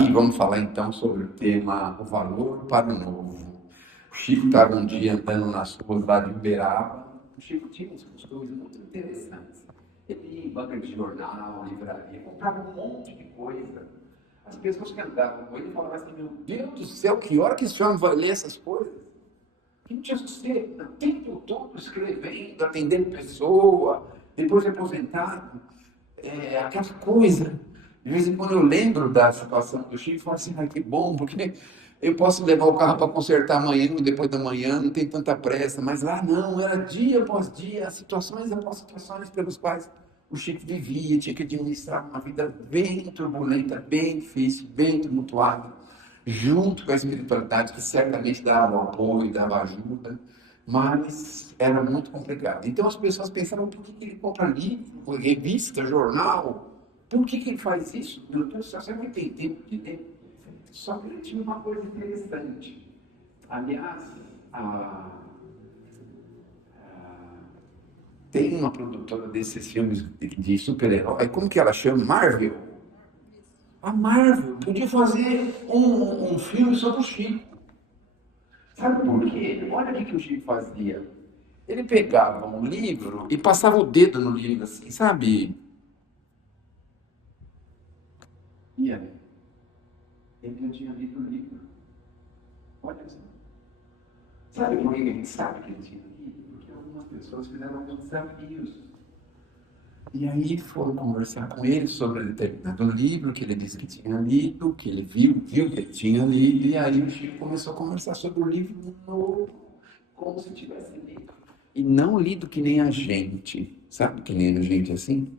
E vamos falar então sobre o tema o valor para o novo. O Chico estava um dia andando nas ruas lá de Uberaba. O Chico tinha umas coisas muito interessantes. Ele ia em banca de jornal, livraria, comprava um monte de coisa. As pessoas que andavam com ele falavam assim: Meu Deus do céu, que hora que esse homem vai ler essas coisas? Que não tinha sossego, o tempo todo escrevendo, atendendo pessoa, depois de aposentado. Aquela coisa. De vez em quando eu lembro da situação do Chico e falo assim, ai, que bom, porque eu posso levar o carro para consertar amanhã, depois da manhã, não tem tanta pressa, mas lá não, era dia após dia, situações após situações pelos quais o Chico vivia, tinha que administrar uma vida bem turbulenta, bem difícil, bem tumultuada, junto com a espiritualidade que certamente dava apoio, dava ajuda, mas era muito complicado. Então as pessoas pensavam, por que ele compra livro, revista, jornal? Por que ele faz isso? Meu Deus do céu, você não tem tempo de ler. Só que ele tinha uma coisa interessante. Aliás, a- tem uma produtora desses filmes de super-herói, como que ela chama? Marvel. A Marvel podia fazer um filme sobre o Chico. Sabe por quê? Olha o que o Chico fazia. Ele pegava um livro e passava o dedo no livro, assim, sabe? E aí? Ele já tinha lido o livro. Olha só. Sabe por que a gente sabe que ele tinha lido? Porque algumas pessoas fizeram alguns desafios. E aí foram conversar com ele sobre determinado livro que ele disse que tinha lido, que ele viu que ele tinha lido, e aí o Chico começou a conversar sobre o livro novo, como se tivesse lido. E não lido que nem a gente, sabe? Que nem a gente assim,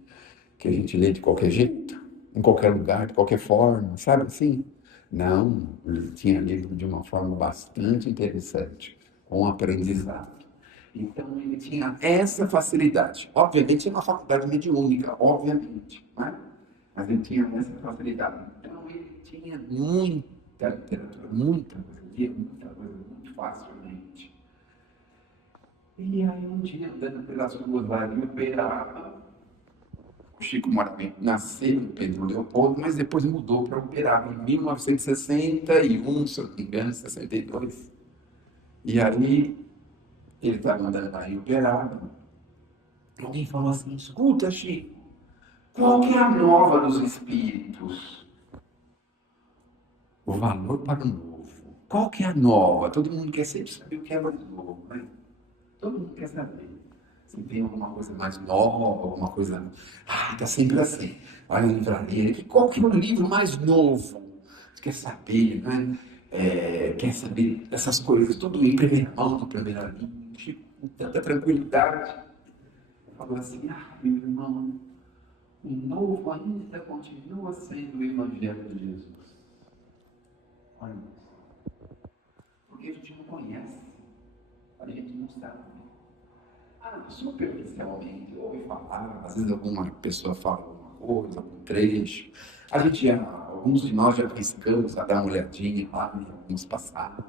que a gente lê de qualquer jeito, em qualquer lugar, de qualquer forma, sabe assim? Não, ele tinha lido de uma forma bastante interessante, com aprendizado. Então, ele tinha essa facilidade. Obviamente, é uma faculdade mediúnica, obviamente, né? Mas ele tinha essa facilidade. Então, ele tinha muita literatura, muita coisa, lia muita coisa muito facilmente. E aí, um dia, andando pelas ruas lá de Uberaba, o Chico Moraes nasceu em Pedro Leopoldo, mas depois mudou para Uberaba, em 1961, se eu não me engano, 62. E aí, ele estava andando lá em Uberaba. Alguém falou assim: escuta, Chico, qual que é a nova dos espíritos? O valor para o novo. Qual que é a nova? Todo mundo quer sempre saber o que é mais novo, né? Todo mundo quer saber. Se tem alguma coisa mais nova, alguma coisa. Ah, tá sempre assim. Olha na livraria, qual que é o livro mais novo? Você quer saber, né? Quer saber dessas coisas, tudo em primeira mão, em primeira linha, Chico, com tanta tranquilidade. Falou assim: ah, meu irmão, o novo ainda continua sendo o Evangelho de Jesus. Olha isso. Porque a gente não conhece, a gente não sabe. Ah, superficialmente, ouve falar, às vezes alguma pessoa fala alguma coisa, algum trecho. Alguns de nós já arriscamos a dar uma olhadinha lá em algumas passagens.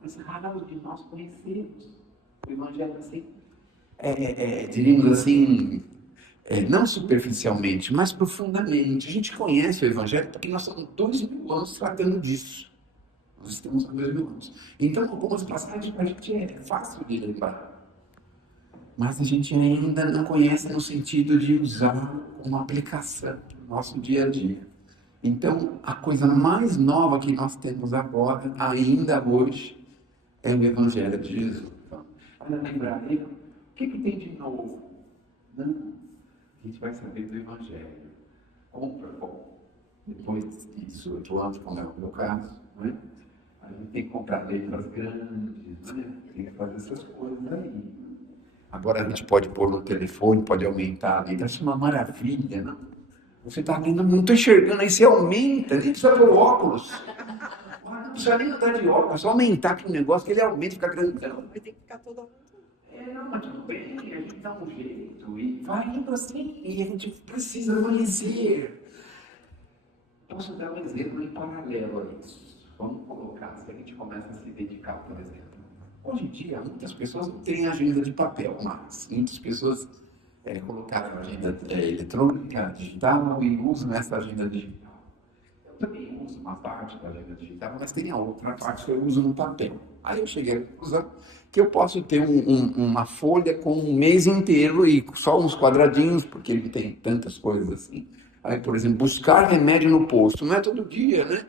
Mas raros de nós conhecemos o Evangelho assim, diríamos assim, não superficialmente, mas profundamente. A gente conhece o Evangelho porque nós estamos 2000 anos tratando disso. Nós estamos há 2000 anos. Então, algumas passagens para a gente é fácil de lembrar, mas a gente ainda não conhece no sentido de usar uma aplicação no nosso dia a dia. Então, a coisa mais nova que nós temos agora, ainda hoje, é o Evangelho de Jesus. Então, olha, lembrar aí, o que tem de novo? Não, a gente vai saber do Evangelho. Compra, bom, depois de 18 anos, como é o meu caso, né? A gente tem que comprar letras grandes, né? Tem que fazer essas coisas aí. Agora a gente pode pôr no telefone, pode aumentar a letra, isso é uma maravilha, né? Você está lendo, não estou enxergando, aí você aumenta, nem precisa pôr óculos. Não precisa nem andar de óculos, é só aumentar aqui o negócio que ele aumenta, fica grandão. Vai ter que ficar todo mundo. Não, mas tudo bem, a gente dá um jeito e vai indo assim, e a gente precisa conhecer. Posso dar um exemplo em paralelo a isso. Vamos colocar, se a gente começa a se dedicar, por exemplo. Hoje em dia, muitas pessoas não têm agenda de papel mais. Muitas pessoas colocaram agenda eletrônica, digital, e usam essa agenda digital. Eu também uso uma parte da agenda digital, mas tem a outra parte que eu uso no papel. Aí eu cheguei à conclusão que eu posso ter uma folha com um mês inteiro e só uns quadradinhos, porque ele tem tantas coisas assim. Aí, por exemplo, buscar remédio no posto, não é todo dia, né?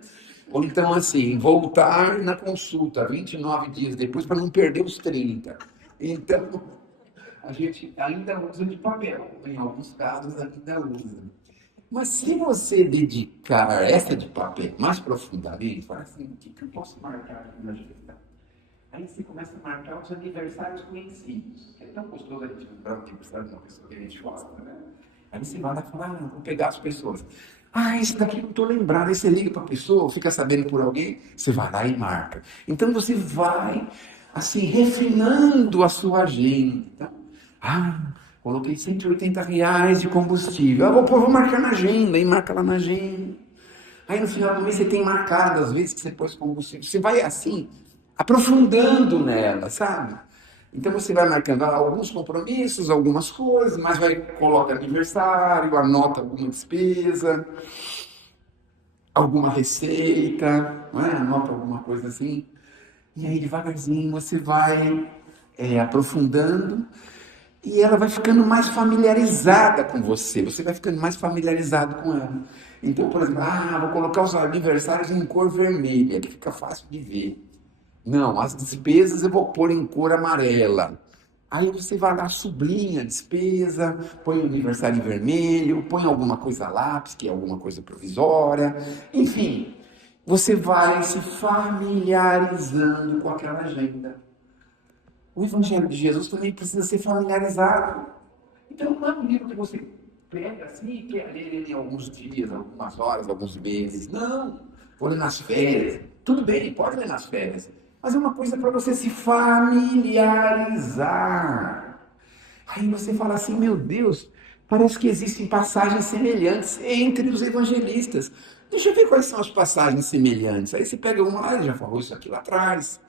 Ou então, assim, voltar na consulta 29 dias depois para não perder os 30. Então, a gente ainda usa de papel, em alguns casos ainda usa. Mas se você dedicar essa de papel mais profundamente, fala assim, o que eu posso marcar aqui na agenda? Aí você começa a marcar os aniversários conhecidos. É tão gostoso a gente lembrar o aniversário de uma pessoa que a gente gosta, né? Aí você vai lá e fala, vou pegar as pessoas. Esse daqui eu não estou lembrado. Aí você liga para a pessoa, fica sabendo por alguém, você vai lá e marca. Então você vai, assim, refinando a sua agenda. Então, coloquei R$ 180 de combustível. Vou marcar na agenda, e marca lá na agenda. Aí no final do mês você tem marcado as vezes que você pôs combustível. Você vai assim, aprofundando nela, sabe? Então você vai marcando alguns compromissos, algumas coisas, mas vai coloca aniversário, anota alguma despesa, alguma receita, não é? Anota alguma coisa assim. E aí devagarzinho você vai aprofundando e ela vai ficando mais familiarizada com você, você vai ficando mais familiarizado com ela. Então, por exemplo, vou colocar os aniversários em cor vermelha, que fica fácil de ver. Não, as despesas eu vou pôr em cor amarela. Aí você vai lá, sublinha a despesa, põe o aniversário em vermelho, põe alguma coisa lápis, que é alguma coisa provisória. Enfim, você vai se familiarizando com aquela agenda. O Evangelho de Jesus também precisa ser familiarizado. Então, não é um livro que você pega assim e quer ler ele em alguns dias, algumas horas, alguns meses. Não, vou ler nas férias. Tudo bem, pode ler nas férias. Mas é uma coisa para você se familiarizar. Aí você fala assim, meu Deus, parece que existem passagens semelhantes entre os evangelistas. Deixa eu ver quais são as passagens semelhantes. Aí você pega uma, ele já falou isso aqui lá atrás.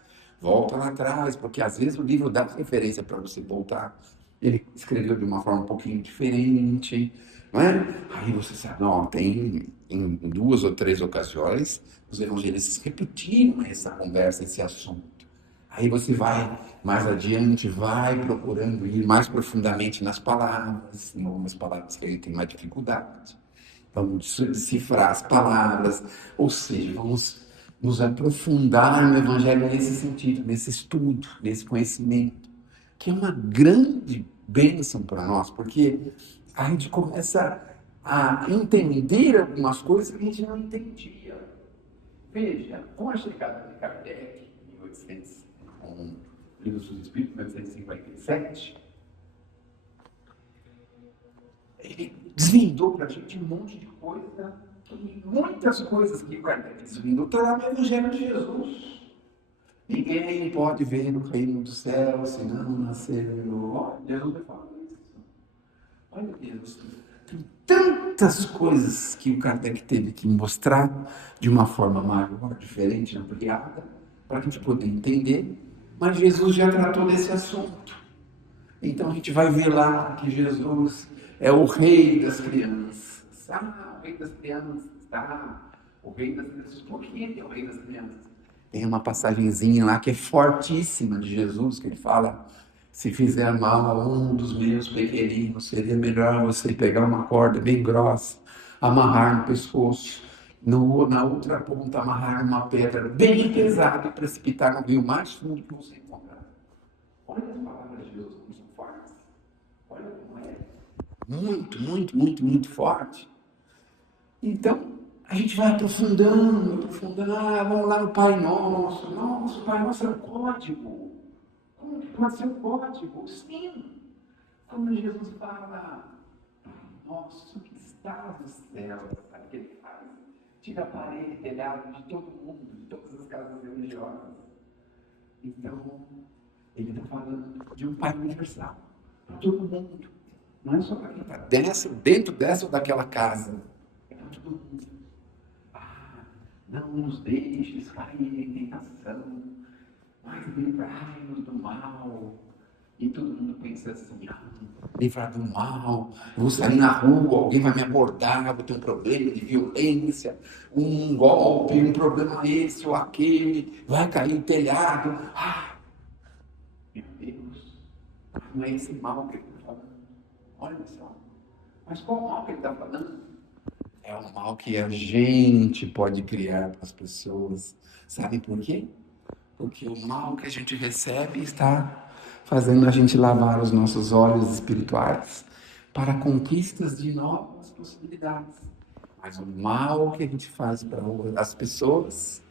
Volta lá atrás, porque às vezes o livro dá referência para você voltar. Ele escreveu de uma forma um pouquinho diferente, não é? Aí você sabe, não, tem em 2 ou 3 ocasiões os evangelistas repetiram essa conversa, esse assunto. Aí você vai mais adiante, vai procurando ir mais profundamente nas palavras, em algumas palavras que a gente tem mais dificuldade. Vamos decifrar as palavras, ou seja, vamos nos aprofundar no Evangelho nesse sentido, nesse estudo, nesse conhecimento, que é uma grande bênção para nós, porque a gente começa a entender algumas coisas que a gente não entendia. Veja, com a chegada de Kardec, em 1800, com o Livro dos Espíritos, 1857, ele desvendou para a gente um monte de coisa, e muitas coisas que o Kardec desvendou estão lá no Evangelho de Jesus. Ninguém pode ver o reino do céu se não nascer de novo. Olha, Jesus vai falar isso. Olha, Deus, tem tantas coisas que o Kardec teve que mostrar de uma forma maior, diferente, ampliada, para a gente poder entender, mas Jesus já tratou desse assunto. Então a gente vai ver lá que Jesus é o rei das crianças. O rei das crianças, o rei das crianças. Por que ele é o rei das crianças? Tem uma passagenzinha lá que é fortíssima de Jesus, que ele fala: se fizer mal a um dos meus pequeninos, seria melhor você pegar uma corda bem grossa, amarrar no pescoço, na outra ponta amarrar uma pedra bem pesada e precipitar no rio mais fundo que você encontrar. Olha as palavras de Jesus como são fortes. Olha como é. Muito, muito, muito, muito forte. Então, a gente vai aprofundando, aprofundando. Vamos lá no Pai Nosso. Nossa, o Pai Nosso é um código. Como que pode ser um código? Sim. Quando Jesus fala, Pai Nosso que estás no céu, sabe o que ele faz? Tira a parede, telhado de todo mundo, de todas as casas religiosas. Então, ele está falando de um Pai universal, para todo mundo. Não é só para quem está dentro dessa ou daquela casa. É para todo mundo. Não nos deixes cair em tentação, mas livrai-nos do mal. E todo mundo pensa assim, livrar do mal, vou sair na rua, alguém vai me abordar, vou ter um problema de violência, um golpe, um problema esse ou aquele, vai cair o telhado. Meu Deus, não é esse mal que ele está falando. Olha só. Mas qual mal que ele está falando? É o mal que a gente pode criar para as pessoas. Sabe por quê? Porque o mal que a gente recebe está fazendo a gente lavar os nossos olhos espirituais para conquistas de novas possibilidades. Mas o mal que a gente faz para as pessoas,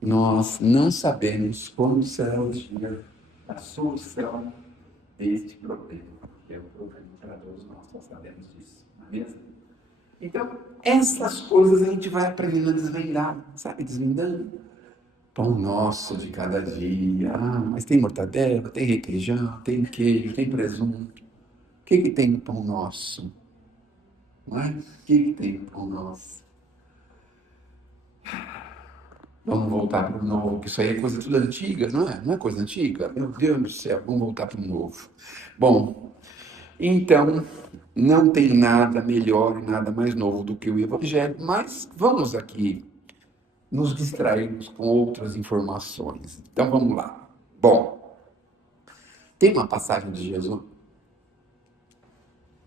nós não sabemos como será o dia da solução deste problema, que é o problema para todos nós sabemos disso, não é mesmo? Então, essas coisas a gente vai aprendendo a desvendar, sabe? Desvendando. Pão nosso de cada dia. Mas tem mortadela, tem requeijão, tem queijo, tem presunto. O que que tem no pão nosso? Não é? O que que tem no pão nosso? Vamos voltar para o novo, que isso aí é coisa tudo antiga, não é? Não é coisa antiga? Meu Deus do céu, vamos voltar para o novo. Bom, então, não tem nada melhor e nada mais novo do que o Evangelho, mas vamos aqui nos distrairmos com outras informações. Então vamos lá. Bom, tem uma passagem de Jesus,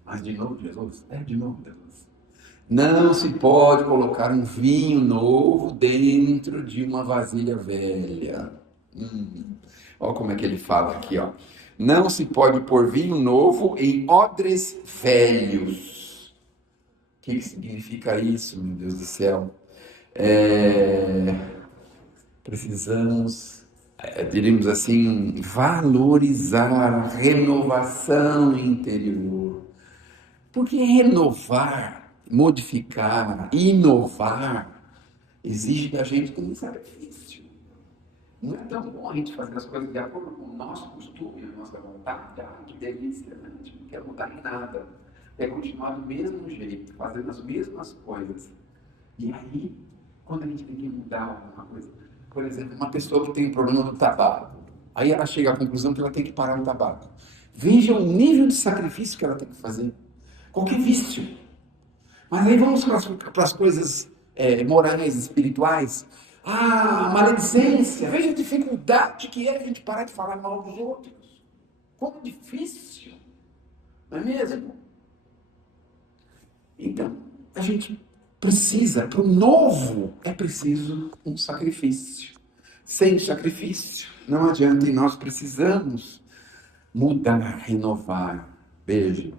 mas de novo Jesus? É, de novo Jesus. Não se pode colocar um vinho novo dentro de uma vasilha velha. Olha como é que ele fala aqui, ó. Não se pode pôr vinho novo em odres velhos. O que significa isso, meu Deus do céu? É, precisamos, diríamos assim, valorizar a renovação interior. Porque renovar, modificar, inovar, exige da gente um sacrifício. Não é tão bom a gente fazer as coisas de acordo com o nosso costume, a nossa vontade. Que delícia, né? A gente não quer mudar em nada. É continuar do mesmo jeito, fazendo as mesmas coisas. E aí, quando a gente tem que mudar alguma coisa, por exemplo, uma pessoa que tem um problema do tabaco, aí ela chega à conclusão que ela tem que parar o tabaco. Veja o nível de sacrifício que ela tem que fazer. Qualquer vício. Mas aí vamos para as coisas morais, espirituais. Maledicência. Veja a dificuldade que é a gente parar de falar mal dos outros. Como difícil. Não é mesmo? Então, a gente precisa, para o novo, é preciso um sacrifício. Sem sacrifício, não adianta, e nós precisamos mudar, renovar. Veja,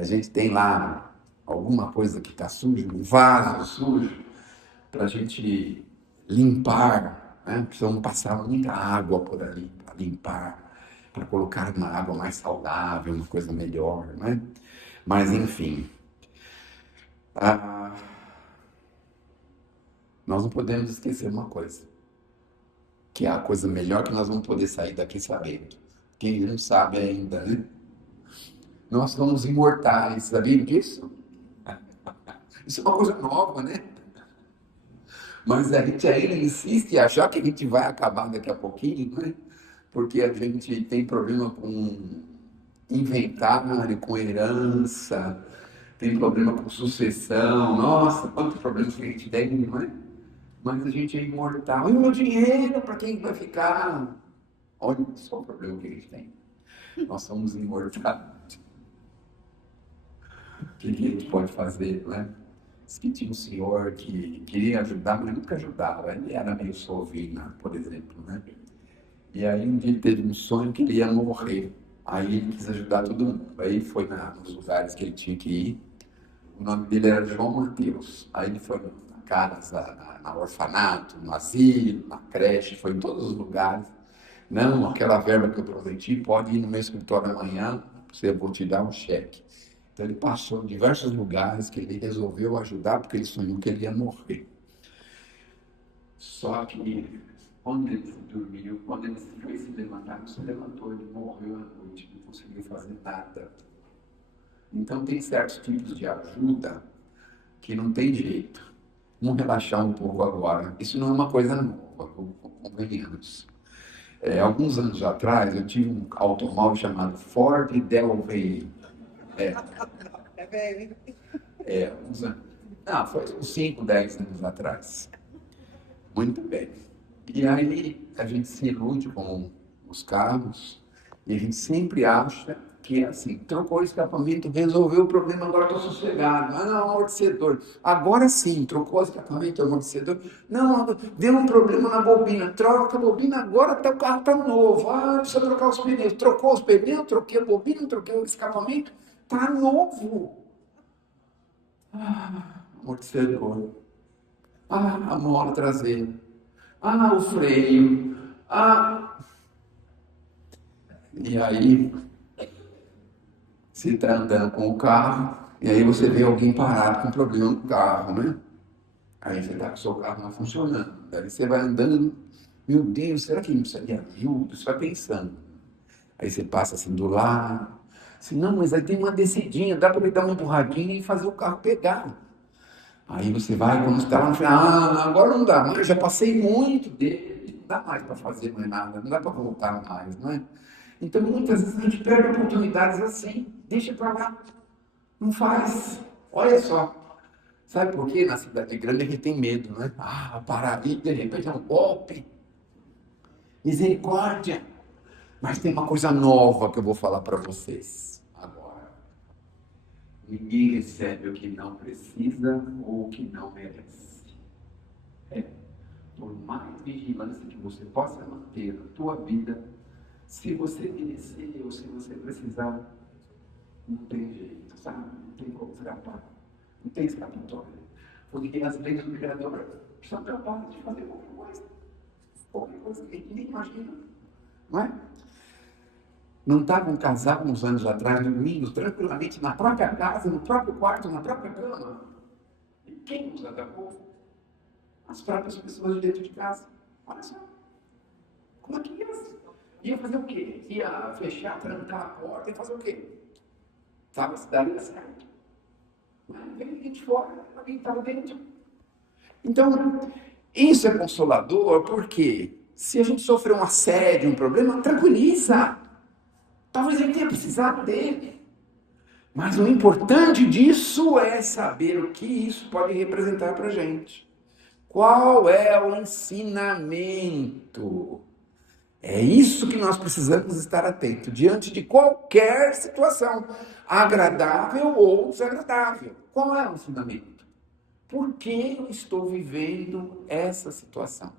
a gente tem lá alguma coisa que está suja, um vaso sujo, para a gente limpar, né? Precisamos passar muita água por ali para limpar, para colocar uma água mais saudável, uma coisa melhor, né? Mas enfim, ah, nós não podemos esquecer uma coisa, que é a coisa melhor que nós vamos poder sair daqui sabendo. Quem não sabe ainda, né? Nós somos imortais, sabiam disso? Isso é uma coisa nova, né? Mas a gente ainda insiste em achar que a gente vai acabar daqui a pouquinho, né? Porque a gente tem problema com inventário, com herança, tem problema com sucessão. Nossa, quantos problemas que a gente tem, não é? Mas a gente é imortal. E o meu dinheiro, para quem vai ficar? Olha só o problema que a gente tem. Nós somos imortais. O que a gente pode fazer, não é? Diz que tinha um senhor que queria ajudar, mas nunca ajudava. Ele era meio sovina, por exemplo, né? E aí um dia ele teve um sonho que ele ia morrer. Aí ele quis ajudar todo mundo. Aí foi nos lugares que ele tinha que ir. O nome dele era João Mateus. Aí ele foi na casa, na orfanato, no asilo, na creche, foi em todos os lugares. Não, aquela verba que eu prometi, pode ir no meu escritório amanhã, eu vou te dar um cheque. Então ele passou em diversos lugares que ele resolveu ajudar, porque ele sonhou que ele ia morrer. Só que quando ele dormiu, quando ele foi se levantar, não se levantou, ele morreu à noite, não conseguiu fazer nada. Então tem certos tipos de ajuda que não tem jeito. Vamos relaxar um pouco agora. Isso não é uma coisa nova, convenhamos. Alguns anos atrás, eu tive um automóvel chamado Ford Del Rey. É velho. Uns anos. Não, foi uns 5, 10 anos atrás. Muito bem. E aí a gente se ilude com os carros e a gente sempre acha que é assim, trocou o escapamento, resolveu o problema, agora estou sossegado. Ah, não, amortecedor. Agora sim, trocou o escapamento, amortecedor. Não, deu um problema na bobina, troca a bobina, agora o carro está novo. Ah, precisa trocar os pneus. Trocou os pneus, troquei a bobina, troquei o escapamento, está novo. Amortecedor. Ah, a mola traseira. Ah, o freio. Ah. E aí, você está andando com o carro, e aí você vê alguém parado com problema no carro, né? Aí você está com o seu carro não funcionando. Aí você vai andando, meu Deus, será que não precisa de ajuda? Você vai pensando. Aí você passa assim do lado. Assim, não, mas aí tem uma descidinha, dá para ele dar uma empurradinha e fazer o carro pegar. Aí você vai, quando está lá no final, agora não dá mais, já passei muito dele, não dá mais para fazer mais nada, não dá para voltar mais, não é? Então muitas vezes a gente perde oportunidades assim, deixa para lá, não faz. Olha só, sabe por quê? Na cidade grande a gente tem medo, né? Parar ali, de repente é um golpe, misericórdia. Mas tem uma coisa nova que eu vou falar para vocês agora. Ninguém recebe o que não precisa ou o que não merece. Por mais vigilância que você possa manter na tua vida, se você merecer ou se você precisar, não tem jeito, sabe? Não tem como escapar. Não tem escapatória. Porque as leis do Criador são capazes de fazer qualquer coisa. Qualquer coisa que a gente nem imagina. Não é? Não estava um casal uns anos atrás, dormindo tranquilamente na própria casa, no próprio quarto, na própria cama. E quem nos atacou? As próprias pessoas de dentro de casa. Olha só. Como é que ia fazer o quê? Ia fechar, trancar a porta e fazer o quê? Estava se daria certo. Mas veio ninguém de fora, alguém estava dentro. Então, isso é consolador porque se a gente sofrer um assédio, um problema, tranquiliza. Talvez ele tenha precisado dele. Mas o importante disso é saber o que isso pode representar para a gente. Qual é o ensinamento? É isso que nós precisamos estar atentos diante de qualquer situação, agradável ou desagradável. Qual é o ensinamento? Por que eu estou vivendo essa situação?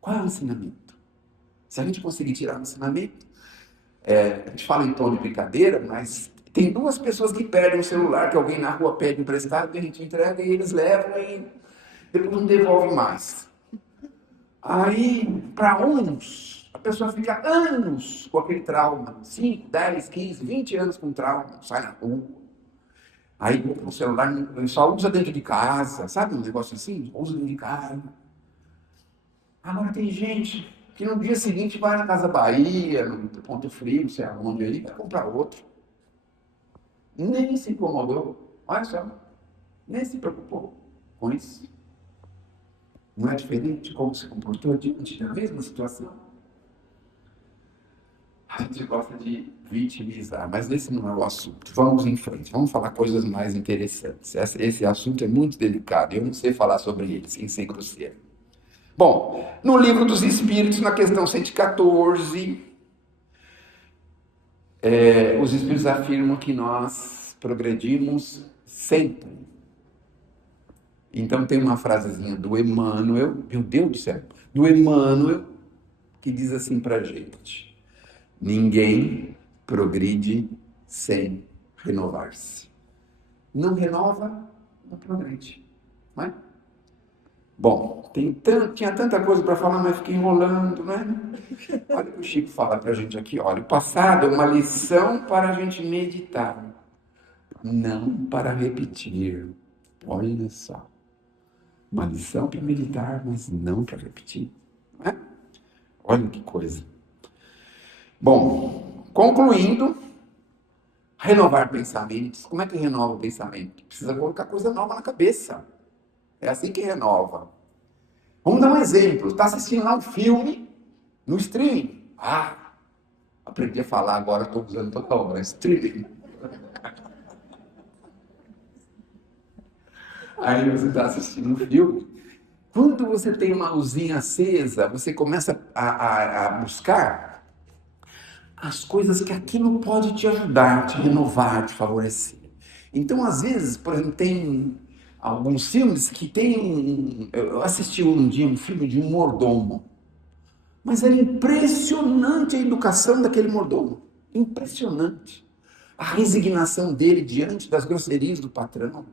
Qual é o ensinamento? Se a gente conseguir tirar o ensinamento, a gente fala em tom de brincadeira, mas tem duas pessoas que perdem o celular, que alguém na rua pede emprestado, e a gente entrega e eles levam e depois não devolve mais. Aí, para uns, a pessoa fica anos com aquele trauma, 5, 10, 15, 20 anos com trauma, sai na rua. Aí o celular só usa dentro de casa, sabe um negócio assim? Usa dentro de casa. Agora tem gente que no dia seguinte vai na Casa Bahia, no Ponto Frio, não sei aonde aí, vai comprar outro. Nem se incomodou, olha só, nem se preocupou com isso. Não é diferente como se comportou diante da mesma situação? A gente gosta de vitimizar, mas esse não é o assunto. Vamos em frente, vamos falar coisas mais interessantes. Esse assunto é muito delicado, eu não sei falar sobre ele sem ser grosseiro. Bom, no Livro dos Espíritos, na questão 114, os Espíritos afirmam que nós progredimos sempre. Então tem uma frasezinha do Emmanuel, meu Deus do céu, do Emmanuel, que diz assim pra gente: ninguém progride sem renovar-se. Não renova, não progride. Não é? Bom, tinha tanta coisa para falar, mas fiquei enrolando, né? Olha o que o Chico fala para a gente aqui. Olha, o passado é uma lição para a gente meditar, não para repetir. Olha só. Uma lição para meditar, mas não para repetir. Não é? Olha que coisa. Bom, concluindo, renovar pensamentos. Como é que renova o pensamento? Precisa colocar coisa nova na cabeça. É assim que renova. Vamos dar um exemplo. Está assistindo lá um filme no streaming. Aprendi a falar agora, estou usando toda hora. Streaming. Aí você está assistindo um filme. Quando você tem uma luzinha acesa, você começa a buscar as coisas que aquilo pode te ajudar, te renovar, te favorecer. Então, às vezes, por exemplo, tem alguns filmes que tem. Eu assisti um dia um filme de um mordomo, mas era impressionante a educação daquele mordomo. Impressionante. A resignação dele diante das grosserias do patrão.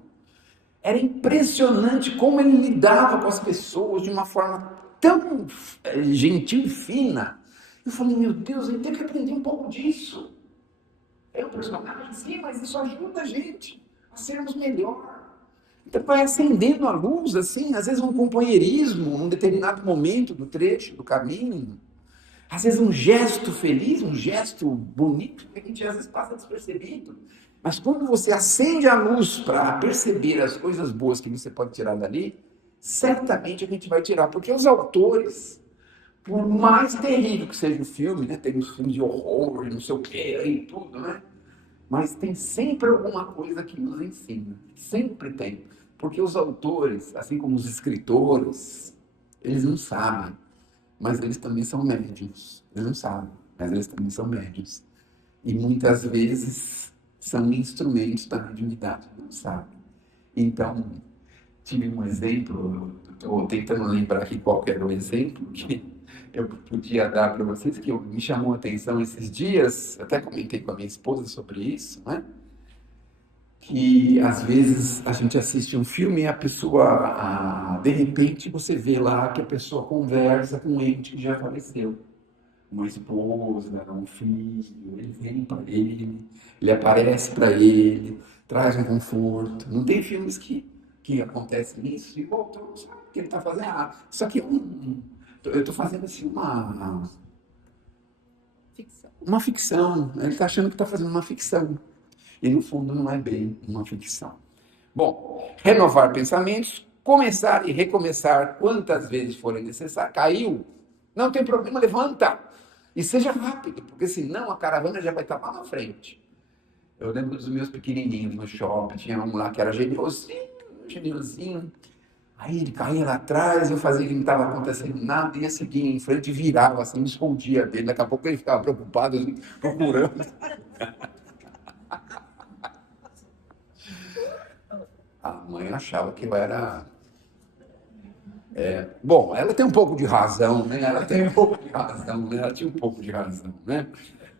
Era impressionante como ele lidava com as pessoas de uma forma tão gentil e fina. Eu falei, meu Deus, eu tenho que aprender um pouco disso. É um personagem, sim, mas isso ajuda a gente a sermos melhor. Então vai acendendo a luz, assim, às vezes um companheirismo, num determinado momento do trecho, do caminho. Às vezes um gesto feliz, um gesto bonito, que a gente às vezes passa despercebido. Mas quando você acende a luz para perceber as coisas boas que você pode tirar dali, certamente a gente vai tirar. Porque os autores, por mais terrível que seja o filme, né? Tem os filmes de horror, não sei o que, e tudo, né? Mas tem sempre alguma coisa que nos ensina. Sempre tem. Porque os autores, assim como os escritores, eles não sabem. Mas eles também são médiuns. Eles não sabem, mas eles também são médiuns. E muitas vezes são instrumentos da mediunidade, não sabem. Então, tive um exemplo, estou tentando lembrar aqui qual era o exemplo que eu podia dar para vocês, que me chamou a atenção esses dias, até comentei com a minha esposa sobre isso, né? Que às vezes a gente assiste um filme e a pessoa, de repente, você vê lá que a pessoa conversa com um ente que já faleceu. Uma esposa, um filho, ele vem para ele aparece para ele, traz um conforto. Não tem filmes que acontecem isso e o autor sabe o que ele está fazendo. Isso aqui é eu estou fazendo assim uma ficção. Ele está achando que está fazendo uma ficção. E no fundo não é bem uma ficção. Bom, renovar pensamentos, começar e recomeçar quantas vezes forem necessário. Caiu, não tem problema, levanta. E seja rápido, porque senão a caravana já vai estar lá na frente. Eu lembro dos meus pequenininhos no shopping, tinha um lá que era geniosinho, geniosinho. Aí ele caía lá atrás, eu fazia que não estava acontecendo nada, ia seguir em frente e virava assim, me escondia dele. Daqui a pouco ele ficava preocupado, procurando. A mãe achava que eu era... Bom, ela tem um pouco de razão, né? Ela tem um pouco de razão, né? Ela tinha um pouco de razão, né?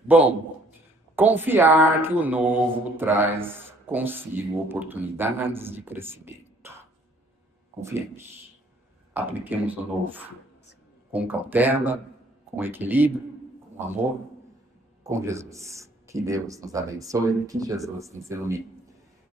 Bom, confiar que o novo traz consigo oportunidades de crescimento. Confiemos. Apliquemos o novo com cautela, com equilíbrio, com amor, com Jesus. Que Deus nos abençoe, que Jesus nos ilumine.